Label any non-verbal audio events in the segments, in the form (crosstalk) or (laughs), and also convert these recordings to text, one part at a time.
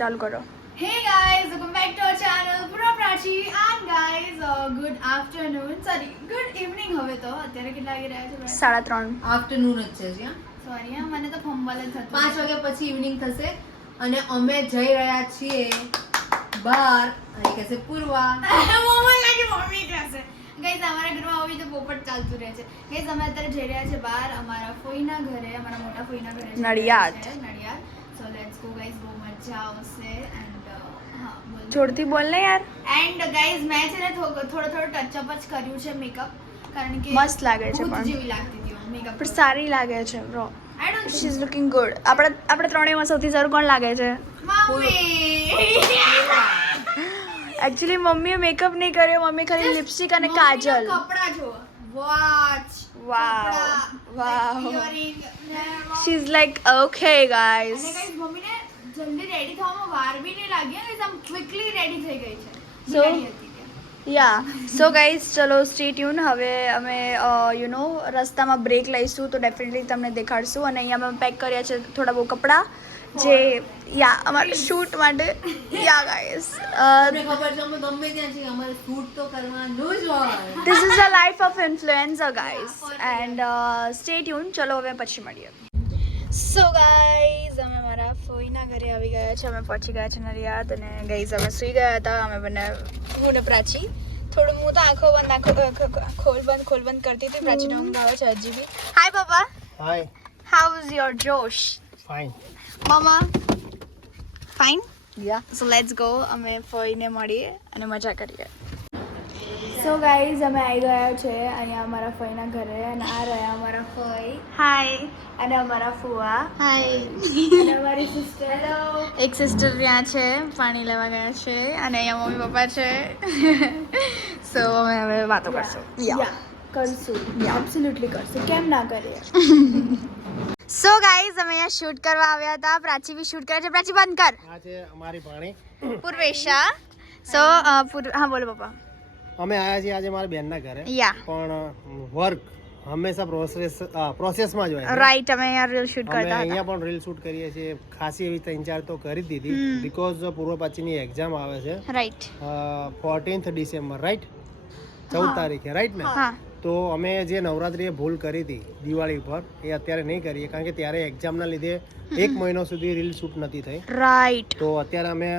ચાલુ કરો. Hey guys welcome back to our channel Pura Prachi and guys good afternoon sorry good evening હવે તો. અત્યારે કેટલા વાગી રહ્યા છે સાડા ત્રણ. આફ્ટરનૂન જ છે જ્યાં સોરી હા મને તો ફંબલ જ થતું પાંચ વાગ્યા પછી ઇવનિંગ થશે. અને અમે જઈ રહ્યા છીએ બહાર અને કહેશે પૂર્વા (laughs) મમ્મી લાગે મમ્મી કહેશે. ગાઈઝ અમારા ઘરમાં આવી તો પોપટ ચાલતું રહે છે. ગાઈઝ અમે અત્યારે જઈ રહ્યા છે બહાર અમારા ફોઈના ઘરે અમારા મોટા ફોઈના ઘરે નડિયાદ. છે, Nadiad. So let's go guys બહુ મજા આવશે એન્ડ હા બોલ જોરથી બોલ ને યાર એન્ડ ગાઈઝ મેં છે ને થો- થોડો થોડો ટચઅપ જ કર્યું છે મેકઅપ કારણ કે મસ્ત લાગે છે ભૂત પણ. જેવી લાગતી હતી મેકઅપ પણ સારી લાગે છે bro I don't she is looking good આપણે આપણે ત્રણેયમાં સૌથી સારું કોણ લાગે છે મમ્મી એકચ્યુઅલી મમ્મીએ મેકઅપ નહીં કર્યો મમ્મી ખાલી લિપસ્ટિક અને કાજલ કપડા જો watch Wow. Wow. Earring she is like okay અને ગાઈઝ ગાઈસ મમ્મીને જલ્દી રેડી થવામાં વાર બી નહીં લાગી અને એકદમ ક્વિકલી રેડી થઈ ગઈ છે So? યા સો ગાઈઝ ચલો સ્ટે ટ્યુન હવે અમે યુ નો રસ્તામાં બ્રેક લઈશું તો ડેફિનેટલી તમને દેખાડશું. અને અહીંયા અમે પેક કર્યા છે થોડા બહુ કપડાં. જે યા અમારે શૂટ માટે ya guys this is a life of influencer guys and stay tune ચલો હવે પછી મળીએ. સો ગાઈઝ અમે ફોઈના ઘરે આવી ગયા છે. અમે પહોંચી ગયા છે નરિયાદ અને ગઈ અમે સુઈ ગયા હતા. અમે બંને હું ને પ્રાચી. થોડું હું તો આંખો બંધ આંખો ખોલ બંધ ખોલ બંધ કરતી હતી. પ્રાચીને ઊંઘ આવે છે હજી બી. Hi papa hi how is your Josh fine mama fine ya so let's go અમે ફોઈને મળીએ અને મજા કરીએ સો ગાઈઝ અમે આવી ગયા છે અહીંયા અમારા ફઈના ઘરે અને આ રહ્યા અમારા ફઈ. હાય અને અમારા ફુવા. હાય અને અમારી સિસ્ટર હેલો એક સિસ્ટર ત્યાં છે પાણી લેવા ગયા છે અને અહીંયા મમ્મી પપ્પા છે. (laughs) સો અમે હવે વાતો કરશું. યા કરશું. એબ્સોલ્યુટલી કરશું. કેમ ના કરીએ? (laughs) સો ગાઈઝ અમે અહીંયા શૂટ કરવા આવ્યા હતા. પ્રાચી બી શૂટ કરે છે. પ્રાચી બંધ કર. આ છે અમારી ભાણી. પૂર્વેશા. સો હા બોલો પપ્પા. અમે આવ્યા છીએ આજે મારા બેનના ઘરે. પણ વર્ક હંમેશા પ્રોસેસ પ્રોસેસમાં જ હોય રાઈટ અમે અહીંયા રીલ શૂટ કરતા હતા. અહીંયા પણ રીલ શૂટ કરીએ છીએ. ખાસી એવી ત્રણ ચાર તો કરી દીધી. બીકોઝ પૂર્વ પાછીની એક્ઝામ આવે છે. રાઈટ ફોર્ટીન્થ ડિસેમ્બર રાઈટ ચૌદ તારીખે રાઈટ ને હા. તો અમે જે નવરાત્રિએ ભૂલ કરી હતી દિવાળી પર એ અત્યારે નહીં કરીએ કારણ કે ત્યારે એક્ઝામના લીધે એક મહિનો સુધી રીલ શૂટ નથી થઈ. રાઈટ તો અત્યારે અમે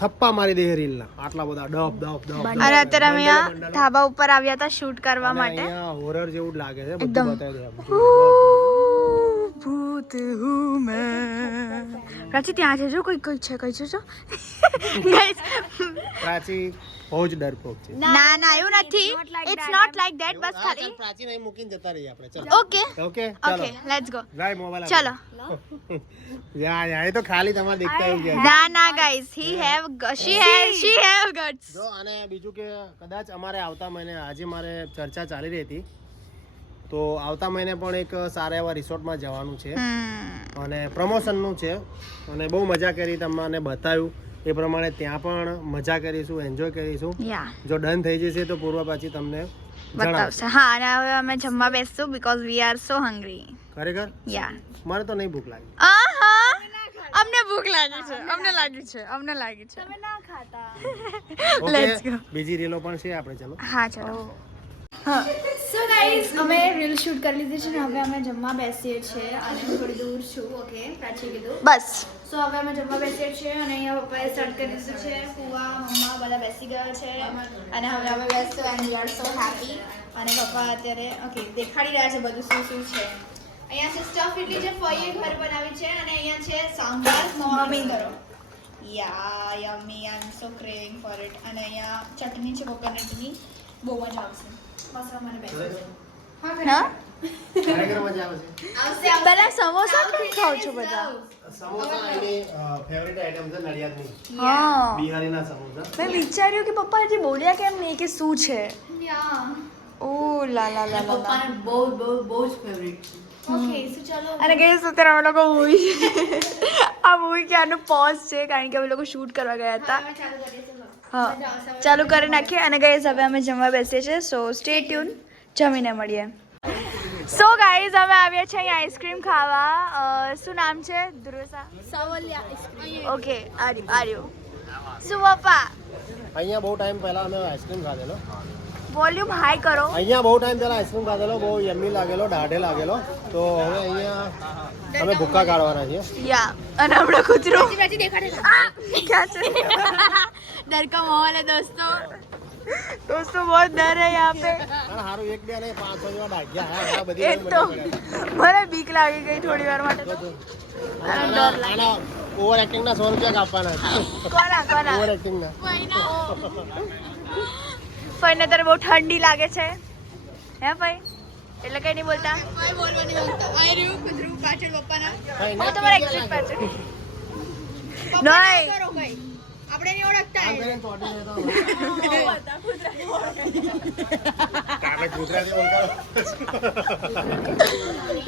થપ્પા મારી દઈએ રીલના આટલા બધા ડબ ડબ ડબ અરે અત્યારે અમે ધાબા ઉપર આવ્યા હતા શૂટ કરવા માટે. અહીંયા હોરર જેવું લાગે છે. બધું બતાવી દે ભૂત હું મેં. પ્રાચી ત્યાં છે જો કોઈ કોઈ છે કઈ છે જો. (laughs) Guys, પ્રાચી બહુ જ ડરપોક છે. ના ના એવું નથી. ઇટ્સ નોટ લાઈક ધેટ બસ ખાલી. પ્રાચી નહીં મૂકીને જતા રહીએ આપણે. ચલો. Okay okay okay let's go લાય મોબાઈલ ચલો. (laughs) યા યા એ તો ખાલી તમારે દેખતા એવું ગયા. ના ના guys he have she have she have guts જો અને બીજું કે કદાચ અમારે આવતા મહિને આજે મારે ચર્ચા ચાલી રહી હતી. તો આવતા મહિને પણ એક સારા એવા રિસોર્ટમાં જવાનું છે. અને પ્રમોશનનું છે. અને બહુ મજા કરી તમને બતાવ્યું. એ પ્રમાણે ત્યાં પણ મજા કરીશું એન્જોય કરીશું. જો ડન થઈ જશે તો પૂર્વ પાછી તમને જણાવશે. બતાવશે. હા અને હવે અમે જમવા બેસશું because we are so hungry ખરેખર? યા મને તો નહીં ભૂખ લાગી. આહા! અમને ભૂખ લાગી છે અમને લાગી છે અમને લાગી છે. તમે ના ખાતા. (laughs) લેટ્સ ગો બીજી રીલો પણ છે આપણે ચલો. હા ચલો. સો ગાઈઝ અમે રીલ શૂટ કરી લીધી છે ને હવે અમે જમવા બેસીએ છીએ. અને થોડી દૂર છું ઓકે પ્રાચી કીધું. બસ. સો હવે અમે જમવા બેસીએ છીએ અને અહીંયા પપ્પાએ સ્ટાર્ટ કરી દીધું છે. ફુવા મમ્મા બધા બેસી ગયા છે. અને હવે અમે બેસશું and we are so happy અને પપ્પા અત્યારે ઓકે દેખાડી રહ્યા છે બધું શું શું છે. અહીંયા છે સ્ટફ ઇડલી જે ફઈએ ઘર બનાવી છે અને અહીંયા છે સાંભાર. મમ્મી કરો yeah yummy I am so craving for it અને અહીંયા ચટણી છે કોકોનટની બહુ મજા આવશે. બસ હવે મને બેસવું છે હા. પેલા સમોસા કેમ ખાવ છો બધા? સમોસા એની ફેવરિટ આઈટમ છે નડિયાદની. હા. મેં વિચાર્યું કે પપ્પા હજી બોલ્યા કેમ નહીં કે શું છે? ઓ લા લા લા લા લા. બહુ બહુ બહુ જ ફેવરિટ છે ઓકે સો ચાલો? અને કઈ અત્યારે અમે લોકો મૂવી (laughs) આ મૂવી ક્યાંનું પોઝ છે? કારણ કે અમે લોકો શૂટ કરવા ગયા હતા. હા. ચાલુ કરી નાખીએ અને ગઈ હવે અમે જમવા બેસીએ છીએ. સો સ્ટે ટ્યુન જમીને મળીએ. સો ગાઈઝ અમે આવ્યા છીએ અહીંયા આઈસ્ક્રીમ ખાવા. શું નામ છે? ધ્રુસા? સવલિયા આઈસ્ક્રીમ ઓકે આર્યુ આર્યુ. શું પપ્પા? અહીંયા બહુ ટાઈમ પહેલા અમે આઈસ્ક્રીમ ખાધેલો. વોલ્યુમ હાઈ કરો. અહીંયા બહુ ટાઈમ પહેલા આઈસ્ક્રીમ ખાધેલો બહુ યમ્મી લાગેલો દાઢે લાગેલો. તો હવે અહીંયા અમે ભૂક્કા કાઢવાના છીએ. યા અને આપણો કૂતરો. Ah, ક્યાં છે? ડર કા દોસ્તો. દોસ્તો બહુ ડર હે યહાં પે હારું એક બે ને પાંચ છ જણા ભાગ્યા. હા બધી એક તો મને બીક લાગી ગઈ થોડી વાર માટે તો. ડર લાગ્યો ઓવર એક્ટિંગ ના 100 રૂપિયા કાપવાના કોના કોના? ઓવર એક્ટિંગ ના. ફઈને તારે બહુ ઠંડી લાગે છે. હે ભાઈ એટલે કઈ નહીં બોલતા? બોલવાની માંગતા આઈ રહ્યું કુતરું પાછળ પપ્પાના. હું તમારા એક્ઝિટ પાછળ નહીં. આપણે નહીં ઓળખતા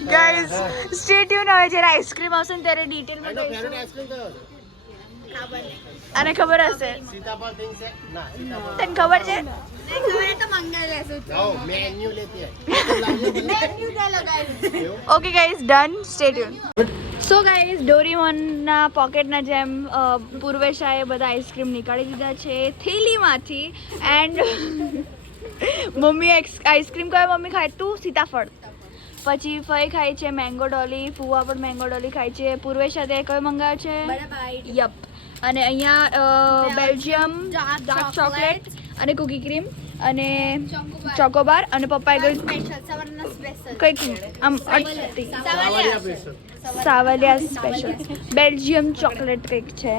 ગાઈઝ સ્ટે ટ્યુન હવે જ્યારે આઈસ્ક્રીમ આવશે ને ત્યારે ડિટેલમાં કહીશું ફેવરેટ આઈસ્ક્રીમ કયો છે? અને ખબર હશે? સીતાફળ થિંગ છે? ના તને ખબર છે? નહીં ખબર તો મંગાઈ લેશું. જાઓ મેન્યુ લેતી મેન્યુ ચાલો guys okay guys done stay tune so guys ડોરીમોનના પોકેટના જેમ પૂર્વેશાએ બધા આઈસ્ક્રીમ નીકાળી દીધા છે થેલીમાંથી. એન્ડ (laughs) મમ્મી આઈસ્ક્રીમ કયો મમ્મી ખાય તું? સીતાફળ. પછી ફઈ ખાય છે મેંગો ડોલી ફુવા પણ મેંગો ડોલી ખાય છે. પૂર્વેશા તે કયો મંગાવ્યો છે? યપ અને અહીંયા બેલ્જિયમ ડાર્ક ચોકલેટ અને કુકી ક્રીમ અને ચોકોબાર. અને પપ્પાએ કંઈક આમ અટતી. સાવલિયા સ્પેશિયલ બેલ્જિયમ ચોકલેટ કંઈક છે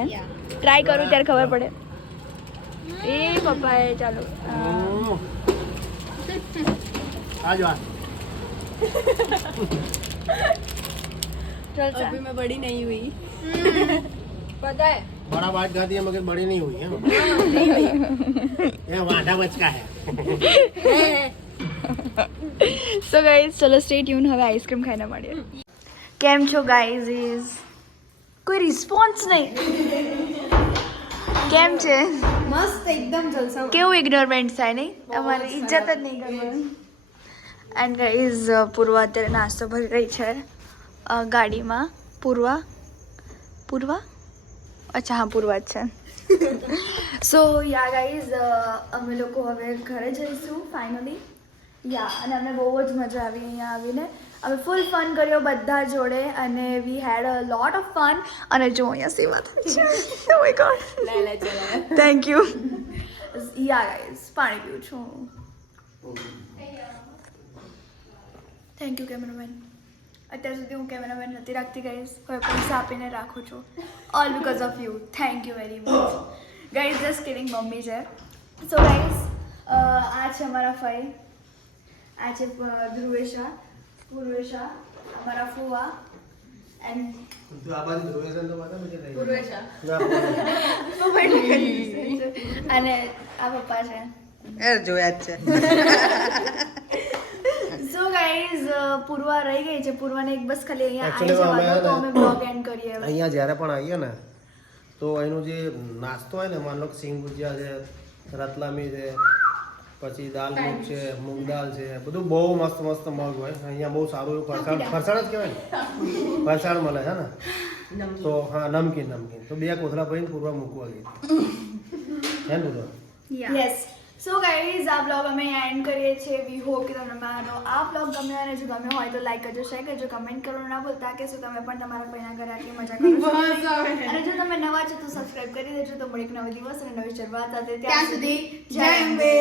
ટ્રાય કરું ત્યારે ખબર પડે એ પપ્પાએ ચાલો અ, હમ. આ જો આ. चल सा। मैं बड़ी नहीं हुई પતા હે बड़ा बात खाती है मगर बड़ी नहीं हुई है ये वांढा बचका है સો ગાઈઝ ચલો સ્ટે ટ્યુન હવે આઈસ્ક્રીમ ખાઈને મળીએ કેમ છો ગાઈઝ ઇઝ કોઈ રિસ્પોન્સ નહીં. કેમ છે? મસ્ત એકદમ જલસા. કેવું ઇગ્નોરમેન્ટ થાય નહીં? તમારી ઇજ્જત જ નહીં કરવાની. એન્ડ ગાઈઝ પૂર્વા અત્યારે નાસ્તો ભરી રહી છે. ગાડીમાં. પૂર્વા? પૂર્વા? અચ્છા હા પૂર્વા જ છે. સો યા ગાઈઝ અમે લોકો હવે ઘરે જઈશું ફાઇનલી યા અને અમને બહુ જ મજા આવી અહીંયા આવીને. અમે ફૂલ ફન કર્યો બધા જોડે અને વી હેડ અ લોટ ઓફ ફન અને જો અહીંયા સેવા થાય છે. લે લે God. Thank you ya guys પાણી પીઉં છું. થેન્ક યુ કેમેરામેન અત્યાર સુધી હું કેમેરામેન નથી રાખતી ગઈશ કોઈ પૈસા આપીને રાખું છું. All because of you thank you very much guys just kidding mummy છે. સો ગાઈઝ આ છે અમારા ફઈ. આ છે ધ્રુવેશા. પૂર્વેશા અમારા ફુવા એન્ડ અને આ પપ્પા છે. જોયા જ છે. (laughs) સો ગાઈઝ પૂર્વા રહી ગઈ છે. પૂર્વાને એક બસ ખાલી અહીંયા આવી તો અમે બ્લોગ એન્ડ કરીએ અહીંયા જ્યારે પણ આવીએ ને તો એનું જે નાસ્તો હોય ને માન સિંગ ભુજિયા છે રતલામી છે પછી દાલ મૂગ છે મૂંગ દાલ છે બધું બહુ મસ્ત મસ્ત મગ હોય. અહીંયા બહુ સારું એવું ફરસાણ ફરસાણ જ કહેવાય ને? (laughs) ફરસાણ મળે છે ને? તો હા નમકીન નમકીન. તો બે કોથળા ભરીને પૂરવા મૂકવા ગઈ હે ને પૂર્વા યસ સો ગાઈઝ આ બ્લોગ અમે એન્ડ કરીએ છીએ. વી હોપ કે તમને મારો આ બ્લોગ ગમ્યો અને જો ગમ્યો હોય તો લાઈક કરજો શેર કરજો કમેન્ટ કરવાનું ના ભૂલતા કે શું તમે પણ તમારા ભાઈના ઘરે આટલી મજા કરો અને જો તમે નવા છો તો સબસ્ક્રાઇબ કરી દેજો. તો મળી એક નવો દિવસ અને નવી શરૂઆત સાથે. ત્યાં સુધી જય અંબે.